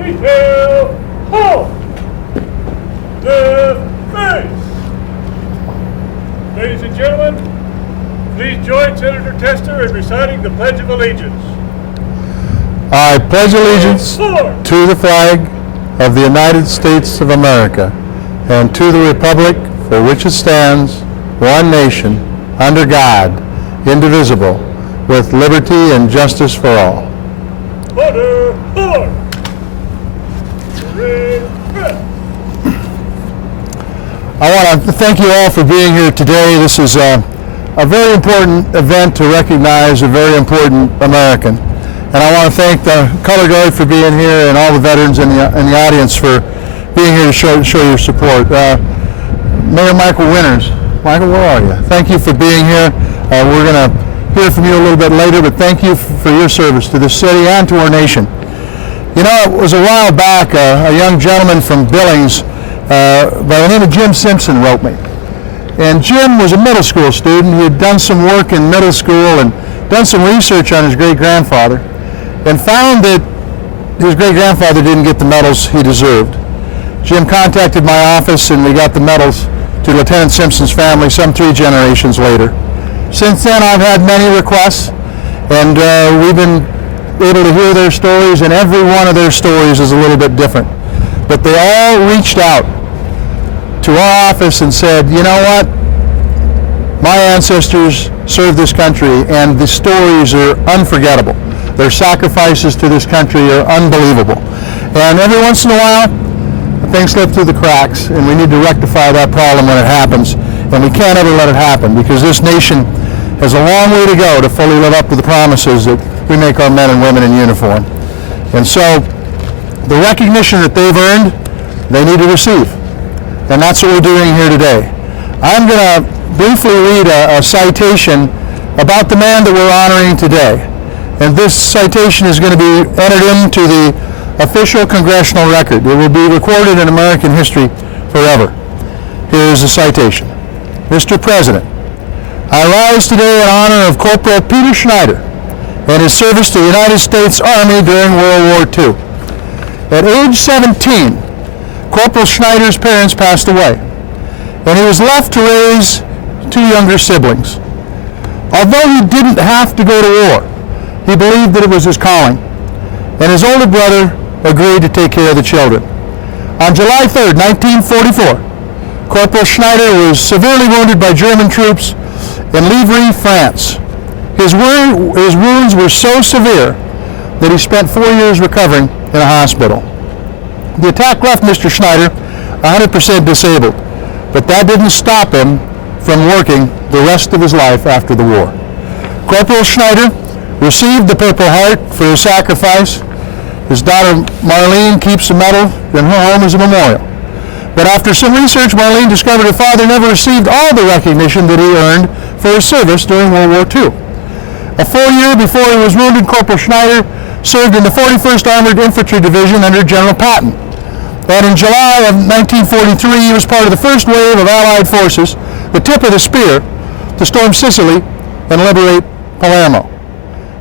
Detail, halt! Left face! Ladies and gentlemen, please join Senator Tester in reciting the Pledge of Allegiance. I pledge allegiance to the flag of the United States of America and to the republic for which it stands, one nation, under God, indivisible, with liberty and justice for all. Order! Order! I want to thank you all for being here today. This is a very important event to recognize a very important American. And I want to thank the Color Guard for being here and all the veterans in the audience for being here to show your support. Mayor Michael Winters. Michael, where are you? Thank you for being here. We're going to hear from you a little bit later, but thank you for your service to this city and to our nation. You know, it was a while back, a young gentleman from Billings by the name of Jim Simpson wrote me. And Jim was a middle school student. He had done some work in middle school and done some research on his great-grandfather and found that his great-grandfather didn't get the medals he deserved. Jim contacted my office and we got the medals to Lieutenant Simpson's family some 3 generations later. Since then, I've had many requests, and we've been able to hear their stories, and every one of their stories is a little bit different. But they all reached out to our office and said, you know what? My ancestors served this country, and the stories are unforgettable. Their sacrifices to this country are unbelievable. And every once in a while, things slip through the cracks, and we need to rectify that problem when it happens. And we can't ever let it happen, because this nation has a long way to go to fully live up to the promises that we make our men and women in uniform. And so the recognition that they've earned, they need to receive. And that's what we're doing here today. I'm going to briefly read a citation about the man that we're honoring today. And this citation is going to be entered into the official congressional record. It will be recorded in American history forever. Here is the citation. Mr. President, I rise today in honor of Corporal Peter Schneider and his service to the United States Army during World War II. At age 17, Corporal Schneider's parents passed away, and he was left to raise 2 younger siblings. Although he didn't have to go to war, he believed that it was his calling, and his older brother agreed to take care of the children. On July 3rd, 1944, Corporal Schneider was severely wounded by German troops in Livry, France. His wounds were so severe that he spent 4 years recovering in a hospital. The attack left Mr. Schneider 100% disabled, but that didn't stop him from working the rest of his life after the war. Corporal Schneider received the Purple Heart for his sacrifice. His daughter Marlene keeps the medal in her home as a memorial. But after some research, Marlene discovered her father never received all the recognition that he earned for his service during World War II. A full year before he was wounded, Corporal Schneider served in the 41st Armored Infantry Division under General Patton. And in July of 1943, he was part of the first wave of Allied forces, the tip of the spear, to storm Sicily and liberate Palermo.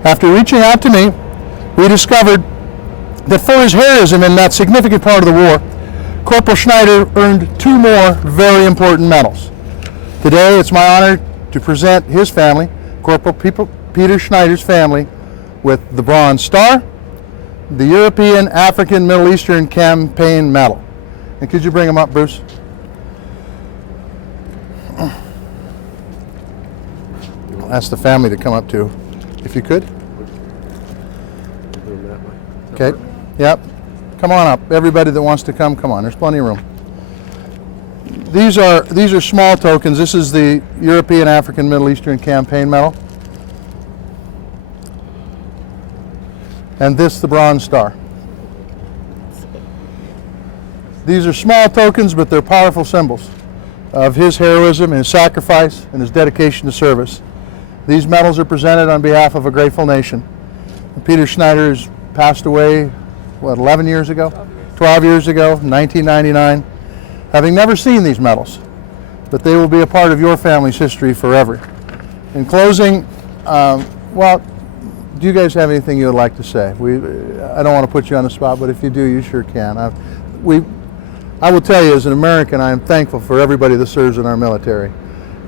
After reaching out to me, we discovered that for his heroism in that significant part of the war, Corporal Schneider earned 2 more very important medals. Today, it's my honor to present his family, Corporal Peter Schneider's family, with the Bronze Star, the European, African, Middle Eastern Campaign Medal. And could you bring them up, Bruce? I'll ask the family to come up too, if you could. Okay. Yep. Come on up. Everybody that wants to come, come on. There's plenty of room. These are small tokens. This is the European, African, Middle Eastern Campaign Medal. And this, the Bronze Star. These are small tokens, but they're powerful symbols of his heroism, his sacrifice, and his dedication to service. These medals are presented on behalf of a grateful nation. Peter Schneider has passed away, 11 years ago? 12 years ago, 1999, having never seen these medals, but they will be a part of your family's history forever. In closing, do you guys have anything you would like to say? I don't want to put you on the spot, but if you do, you sure can. I will tell you, as an American, I am thankful for everybody that serves in our military,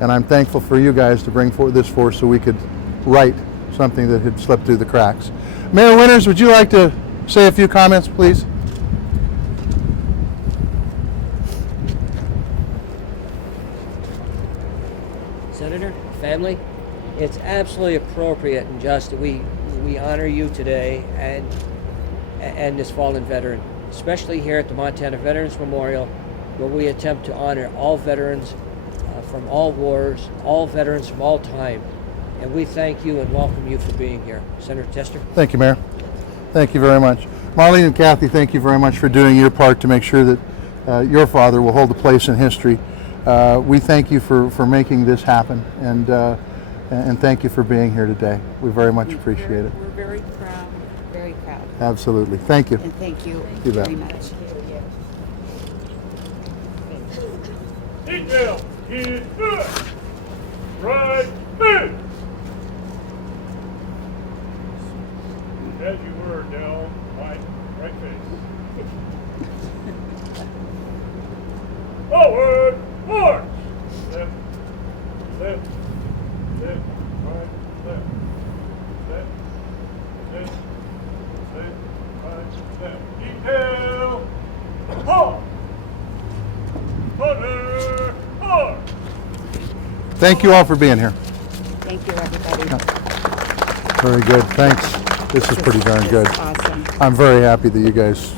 and I'm thankful for you guys to bring forth this force so we could right something that had slipped through the cracks. Mayor Winters, would you like to say a few comments, please? Senator, family, it's absolutely appropriate and just that we honor you today and this fallen veteran, especially here at the Montana Veterans Memorial, where we attempt to honor all veterans from all wars, all veterans from all time. And we thank you and welcome you for being here. Senator Tester. Thank you, Mayor. Thank you very much. Marlene and Kathy, thank you very much for doing your part to make sure that your father will hold a place in history. We thank you for making this happen, and thank you for being here today. We very much appreciate it. We're very proud, very proud. Absolutely. Thank you. And thank you You bet. very much. Detail, is good. Right, move. As you were, Dell, right face. Forward, march. Left, left, left, right, left. Left, left, left, right, left. Detail, halt. Hunter, halt. Thank you all for being here. Thank you, everybody. Very good. Thanks. This is pretty darn good. Awesome. I'm very happy that you guys